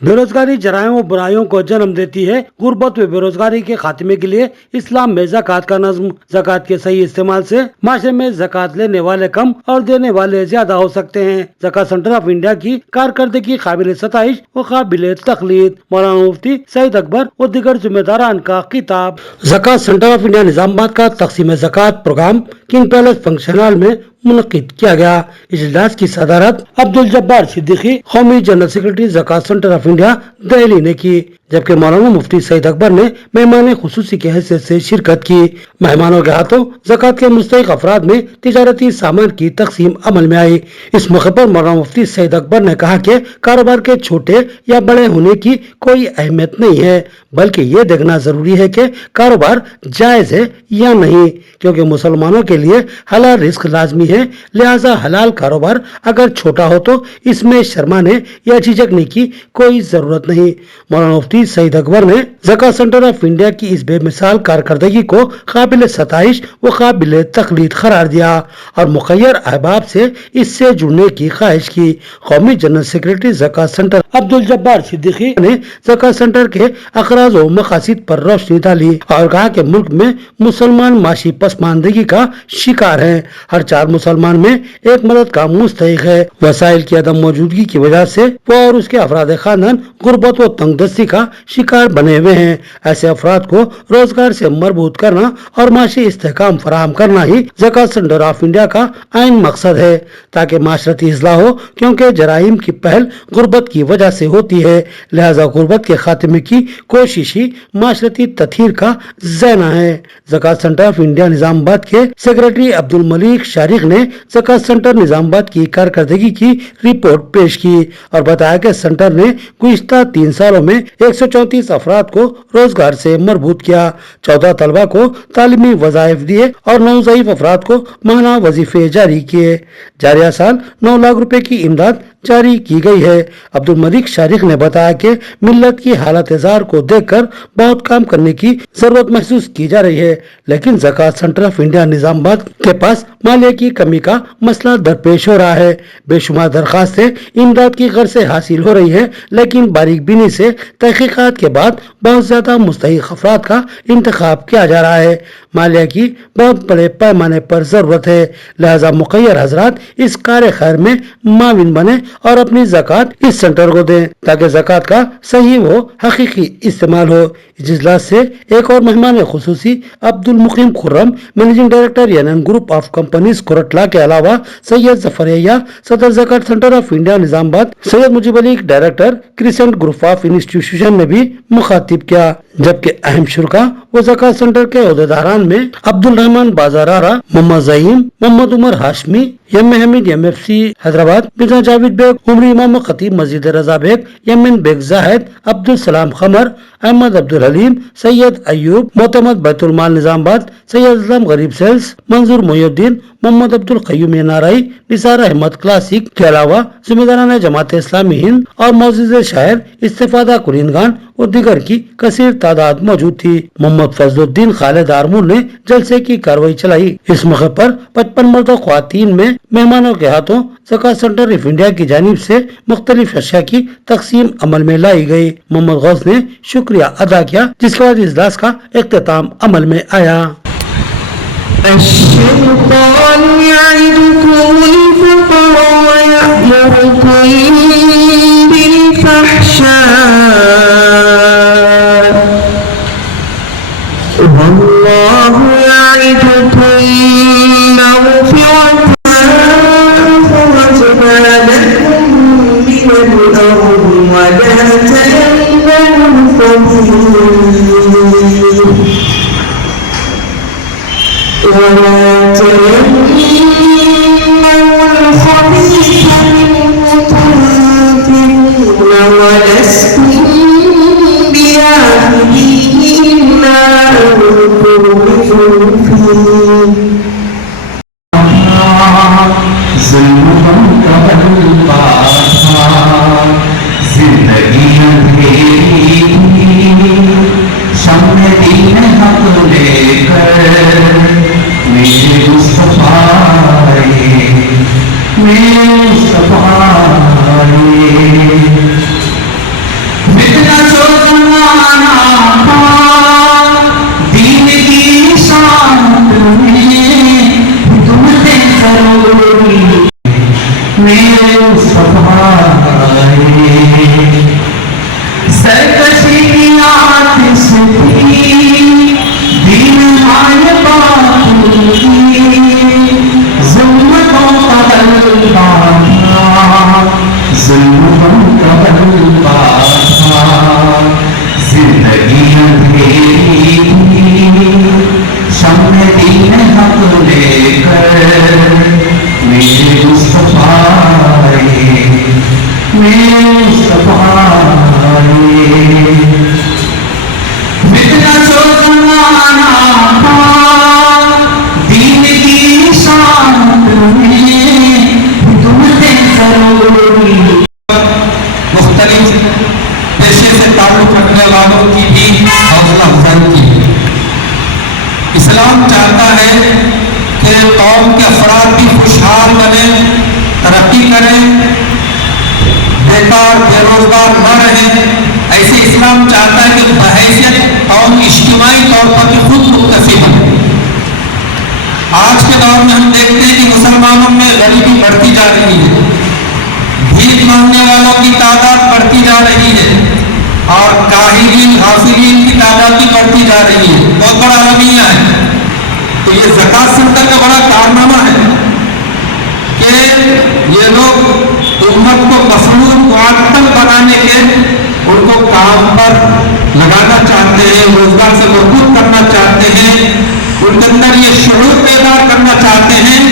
बेरोजगारी जराइम व बुराइयों को जन्म देती है। गुर्बत व बेरोजगारी के खात्मे के लिए इस्लाम में ज़कात का नज़्म। ज़कात के सही इस्तेमाल से माशरे में ज़कात लेने वाले कम और देने वाले ज्यादा हो सकते हैं। ज़कात सेंटर ऑफ इंडिया की कारकर्दगी काबिल सताइश व काबिल तकलीद। मौलाना मुफ्ती सईद अकबर व दीगर जिम्मेदारान का खिताब। ज़कात सेंटर ऑफ इंडिया निजामाबाद का तकसीम ज़कात program King Palace function hall में मुनक़िद किया गया। इस इजलास की सदारत अब्दुल जब्बार सिद्दीकी, कौमी general secretary Zakat centre of India, Delhi ने की, जबकि मौलाना मुफ्ती सईद अकबर ने मेहमान खुसूसी की हैसियत से शिरकत की। मेहमानों के हाथों ज़कात के मुस्तहिक अफराद में तिजारती सामान की तकसीम अमल में आई। इस मौके पर मौलाना मुफ्ती सईद अकबर ने कहा कि कारोबार के छोटे या बड़े होने की कोई अहमियत नहीं है, बल्कि ये देखना जरूरी है कि कारोबार जायज है या नहीं, क्योंकि मुसलमानों के लिए हलाल रिस्क लाजमी है। लिहाजा हलाल कारोबार अगर छोटा हो तो इसमें शर्माने या झिझकने की कोई जरूरत नहीं। मौलाना मुफ्ती सईद अकबर ने ज़कात सेंटर ऑफ इंडिया की इस बेमिसाल कारकर्दगी को काबिल सताइश व काबिल तकलीद करार दिया और मुखय्यर अहबाब से इससे जुड़ने की ख्वाहिश की। कौमी general secretary Zakat centre Abdul Jabbar Siddiqui ने ज़कात सेंटर के अखराज व मकासिद पर रोशनी डाली और कहा कि मुल्क में मुसलमान माशी पसमानदगी का शिकार हैं। हर 4 मुसलमान में एक मदद का मुस्तहिक है। वसाइल की अदम मौजूदगी की वजह से वो और उसके अफराद खानदान गुर्बत व तंगदस्ती का शिकार बने हुए हैं। ऐसे अफराद को रोजगार से मरबूत करना और माशी इस्तेहकाम फराहम करना ही ज़कात सेंटर ऑफ इंडिया का आइन मकसद है, ताकि माशरती इस्लाह हो, क्योंकि जराइम की पहल गुर्बत की वजह से होती है। लिहाजा गुर्बत के खात्मे की कोशिश ही माशरती तथहीर का ज़ैना है। ज़कात सेंटर ऑफ इंडिया निजामाबाद के सेक्रेटरी अब्दुल मलिक शारिक ने ज़कात सेंटर निजामाबाद की कारकर्दगी की रिपोर्ट पेश की और बताया कि सेंटर ने गुज़िश्ता 3 सालों में 134 अफराद को रोजगार से मरबूत किया, 14 तलबा को तालीमी वज़ाइफ दिए और 9 ज़ईफ अफराद को माहाना वजीफे जारी किए। जारिया साल 9 लाख रुपए की इमदाद जारी की गई है। अब्दुल मलिक शारिक ने बताया कि मिल्लत की हालत जार को देखकर बहुत काम करने की जरूरत महसूस की जा रही है, लेकिन ज़कात सेंटर ऑफ इंडिया निजामाबाद के पास मालिया की कमी का मसला दरपेश हो रहा है। बेशुमार दरखास्तें इमदाद की गर्ज से हासिल हो रही है, लेकिन बारीक बीनी से तहकीकात के बाद बहुत ज्यादा मुस्तहिक अफराद का इंतखाब किया जा रहा है। मालिया की बहुत बड़े पैमाने पर जरूरत है। लिहाजा मुखय्यर हजरात इस कार्य खैर में माविन बने और अपनी ज़कात इस सेंटर को दें, ताकि ज़कात का सही व हकीकी इस्तेमाल हो। इस इजलास से एक और मेहमान खुसूसी Abdul Muqeem Khurram, managing director YNN group of companies Koratla के अलावा सैयद जफर यहिया, सदर Zakat centre of India Nizamabad, Syed Mujeeb Ali director Crescent group of institution ने भी मुखातिब किया, जबकि अहम शुरका व ज़कात सेंटर के ओहदेदारान में अब्दुल रहमान बाजारारा, मोहम्मद ज़हीम, मोहम्मद उमर हाशमी, एम हमीद MFC हैदराबाद, मिर्जा जावेद बेग, उमरी इमाम खतीब मस्जिद रजा बेग, यमन बेग जाहिद, अब्दुल सलाम खमर, अहमद अब्दुल हलीम, सैयद अयूब, मोतमद बैतुल माल निजामाबाद, सैयद असलम गरीब सेल्स, मंजूर मोहिउद्दीन, मोहम्मद अब्दुल क़य्यूम NRI, निसार अहमद क्लासिक के अलावा जिम्मेदारान जमात इस्लामी हिंद और मौजूद शहर इस्तेफादा कुरिनगान और दीगर की कसीर तादाद मौजूद थी। मोहम्मद फजलुद्दीन खालिद आरमूर ने जलसे की कार्रवाई चलाई। इस मौके पर 55 मर्द ख्वातीन में मेहमानों के हाथों ज़कात सेंटर ऑफ इंडिया की जानिब से मुख्तलिफ अशिया की तकसीम अमल में लाई गई। मोहम्मद गौस ने शुक्रिया अदा किया, जिसके बाद इजलास का इख्तिताम अमल में आया। تعلق رکھنے والوں کی بھی حوصلہ افزائی کی ہے۔ اسلام چاہتا ہے کہ قوم کے افراد بھی خوشحال بنیں، ترقی کریں، بیکار بے روزگار نہ رہیں۔ ایسے اسلام چاہتا ہے کہ بحیثیت قوم اجتماعی طور پر بھی خود مکتفی بنے۔ آج کے دور میں ہم دیکھتے ہیں کہ مسلمانوں میں غریبی بڑھتی جا رہی ہے، بھیک مانگنے والوں کی تعداد بڑھتی جا رہی ہے، اور کاہلین غافلین کی تعداد بھی بڑھتی جا رہی ہے۔ بہت بڑا المیہ ہے۔ تو یہ زکوٰۃ سینٹر کا بڑا کارنامہ ہے کہ یہ لوگ امت کو مفلوج معطل بنانے کے، ان کو کام پر لگانا چاہتے ہیں، روزگار سے مربوط کرنا چاہتے ہیں، ان کے اندر یہ شعور بیدار کرنا چاہتے ہیں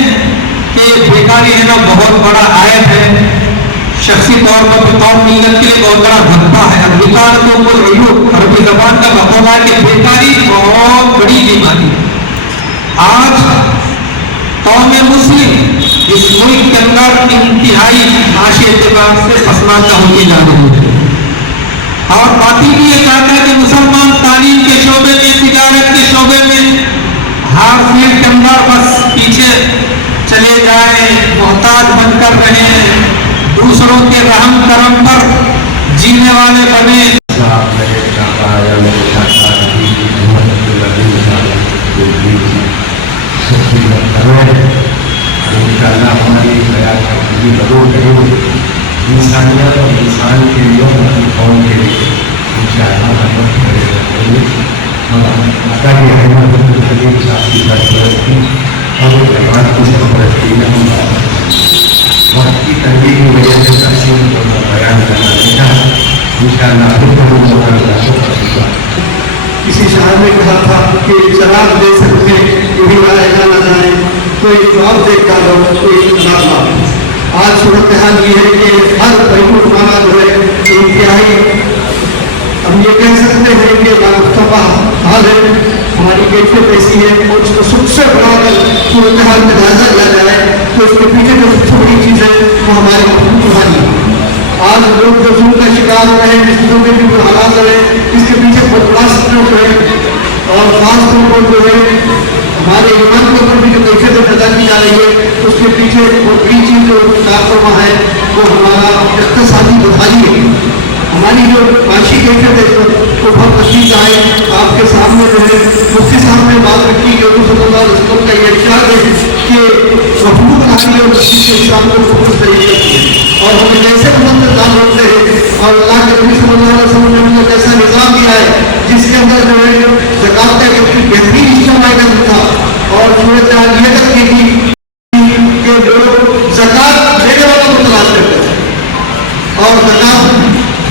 کہ بیکاری ہے نا بہت بڑا عیب ہے، شخصی طور پر بھی قوم ملت کے لیے بہت بڑا دھبا ہے۔ البکار کو العیوب عربی زبان کا مفہوم ہے کہ بیکاری بہت بڑی بیماری ہے۔ آج قوم مسلم اس ملک کے اندر انتہائی معاشی اعتبار سے پسماندہ ہوتی جا رہی ہے، اور باطل بھی یہ چاہتا ہے کہ مسلمان تعلیم کے شعبے میں، تجارت کے شعبے میں ہر فیلڈ کے اندر بس پیچھے چلے جائیں، محتاج بن کر رہیں، دوسروں کے رحم کرم پر جینے والے بنے۔ انشاءاللہ ہماری خیال کی ضرور کریں، انسانیت اور انسان کے لیے اور اپنی قوم کے لیے انشاءاللہ مدد کرے رہے اور آقا کی احمد الحلیم صاحب کی سرپرستی اور جماعت کی سرپرستی میں ہم وقت کی تنگی کی وجہ سے تقسیم کو بیان کرنا سیکھا۔ انشاءاللہ کسی شاعر نے کہا تھا کہ شراب دے سکتے کوئی رائے نہ جائے، کوئی جواب دے کر لو، کوئی اقتدار نہ۔ آج صورتحال یہ ہے کہ ہر پہلو ہمارا جو ہے انتہائی، ہم یہ کہہ سکتے ہیں کہ لاختفا حال ہے، ہماری کیفیت ایسی ہے، اور اس کو سب سے بڑا کر صورتحال میں جائزہ لیا جائے تو اس کے پیچھے جو سب سے بڑی چیز ہے وہ ہمارے مخلوق روحانی ہے۔ آج لوگ جو ظلم کا شکار ہو رہے ہیں، جس چیزوں کے بھی حالات رہے ہیں، اس کے پیچھے بدماش جو ہے، اور خاص طور پر جو ہے ہمارے ایمان کے اوپر بھی جو کیفیت پیدا کی جا رہی ہے، اس کے پیچھے بہت بڑی چیز جو کارنامہ ہے وہ ہمارا اقتصادی بدحالی ہے۔ ہماری جو معاشی کیفیت ہے وہ بہت تشویش آئے۔ آپ کے سامنے جو ہے مفتی صاحب نے بات رکھی کہ حضور صلی اللہ علیہ وسلم کا یہ ارشاد ہے کہ مخلوق عاقل اور مسجد کے اسلام کو فوکس طریقے سے، اور ہمیں جیسے مدد دان ہوتے ہیں، اور اللہ کے نبی صلی اللہ علیہ وسلم نے ہمیں ایسا نظام دیا ہے جس کے اندر جو ہے زکوٰۃ کا ایک بہترین اجتماعی نظم تھا، اور صورتحال یہ تک کی تھی کہ لوگ زکوٰۃ دینے والوں کو تلاش کرتے تھے، اور زکوٰۃ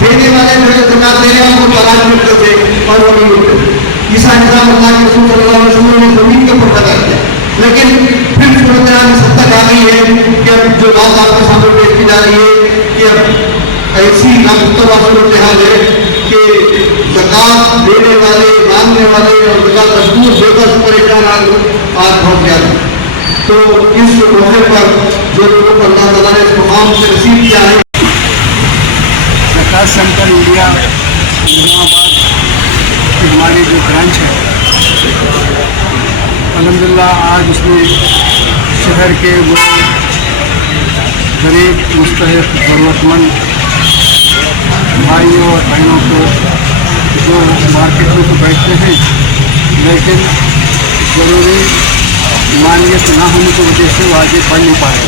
دینے والے جو ہے زکوٰۃ دینے والوں کو تلاش کرتے تھے اور وہ نہیں ہوتے تھے۔ عیسیٰ نظام اللہ کے رسول صلی اللہ علیہ وسلم نے زمین کے اوپر پیدا کیا، لیکن پھر صورتحال اس حد تک آ گئی ہے کہ اب جو بات آپ کے سامنے پیش کی جا رہی ہے کہ اب ایسی نامختلف صورتحال ہے کہ زکوٰۃ دینے والے، مانگنے والے اور زکوٰۃ مشہور دے کر پریشان آج بہت زیادہ۔ تو اس موقع پر جو لوگوں کو اللہ تعالیٰ نے اس مقام سے نصیب کیا ہے، زکوٰۃ سینٹر انڈیا اسلام آباد کی ہماری جو برانچ ہے، الحمدللہ آج اس میں شہر کے وہ غریب، مستحق، ضرورت مند بھائیوں اور بہنوں کو جو مارکیٹ میں تو بیٹھتے ہیں لیکن ضروری مالیت نہ ہونے کی وجہ سے وہ آگے بڑھ نہیں پا رہے،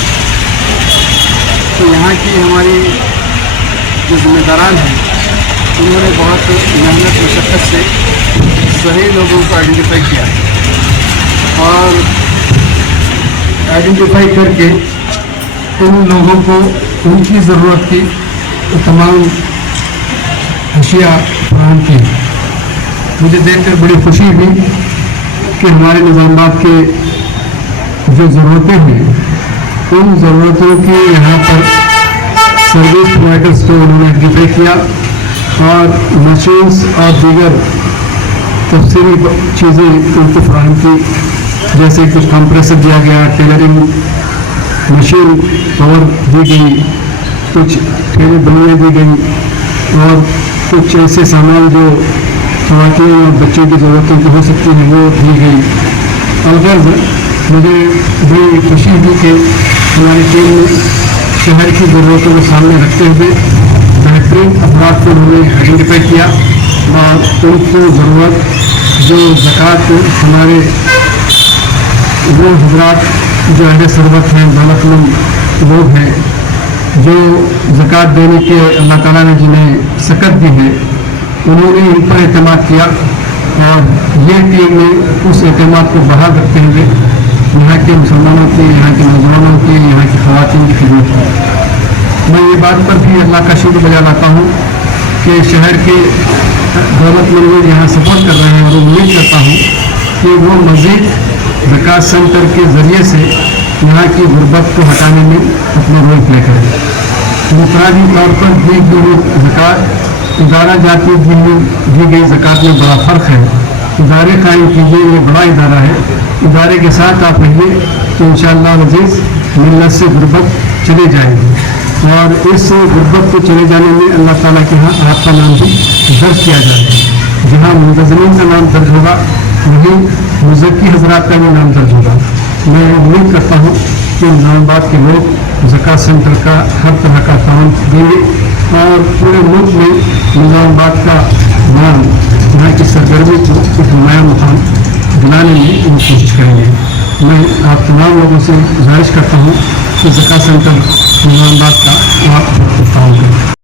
تو یہاں کی ہماری جو ذمہ داران ہیں انہوں نے بہت محنت مشقت سے صحیح لوگوں کو آئیڈینٹیفائی کیا اور آئیڈینٹیفائی کر کے ان لوگوں کو ان کی ضرورت کی تمام اشیاء فراہم کی۔ مجھے دیکھ کر بڑی خوشی ہوئی کہ ہمارے نظامات کے جو ضرورتیں ہیں ان ضرورتوں کی یہاں پر سروس پرووائڈرس کو انہوں نے آئیڈینٹیفائی کیا اور مشینس اور دیگر تفصیلی چیزیں ان کو فراہم کی، جیسے کچھ کمپریسر دیا گیا، ٹیلرنگ مشین پاور دی گئی، کچھ ٹھیلے بننے دی گئی اور कुछ ऐसे सामान जो ख़वातीन और बच्चों की ज़रूरतों की हो सकती हैं वो दी गई। अलगर्ज मुझे बड़ी खुशी हुई कि हमारी टीम ने शहर की ज़रूरतों को सामने रखते हुए बेहतरीन अफराद को उन्होंने आइडेंटिफाई किया और उनको ज़रूरत जो ज़कात हमारे वो हजरात जो अहले सरबत हैं, दौलतमंद लोग हैं, जो ज़कात देने के अल्लाह ताला ने जिन्हें सकत दी है, उन्होंने इन पर एतमाद किया और ये टीम ने उस एतमाद को बहाल रखते हुए यहाँ के मुसलमानों की, यहाँ के नौजवानों की, यहाँ की ख़वातीन की खिदमत की। मैं ये बात पर भी अल्लाह का शुक्र बजा लाता हूँ कि शहर के दौलतमंद लोग यहाँ सपोर्ट कर रहे हैं और उम्मीद करता हूँ कि वो मज़ीद ज़कात सेंटर के ज़रिए से यहाँ की गुर्बत को हटाने में अपना रोल प्ले करें। मुतरादी तौर पर दी गई ज़कात इदारा जाती दी गई ज़कात में बड़ा फ़र्क है। इदारे कायम कीजिए, ये बड़ा इदारा है, इदारे के साथ आप रहिए तो इंशाअल्लाह अज़ीज़ मिल्लत से गुर्बत चले जाएगी और इस गुर्बत को चले जाने में अल्लाह ताला के यहाँ आपका नाम भी दर्ज किया जाएगा। जहाँ मुंतज़मीन का नाम दर्ज होगा वहीं मुज़क्की हज़रात का भी नाम दर्ज होगा। मैं उम्मीद करता हूँ कि निज़ामाबाद के लोग ज़कात सेंटर का हर तरह का ताउन देंगे और पूरे मुल्क में निज़ामाबाद का नाम, यहाँ की सरगर्मी को एक नया मुकाम दिलाने में वो कोशिश करेंगे। मैं आप तमाम लोगों से गुजारिश करता हूँ कि ज़कात सेंटर निज़ामाबाद का आप ताउन करें।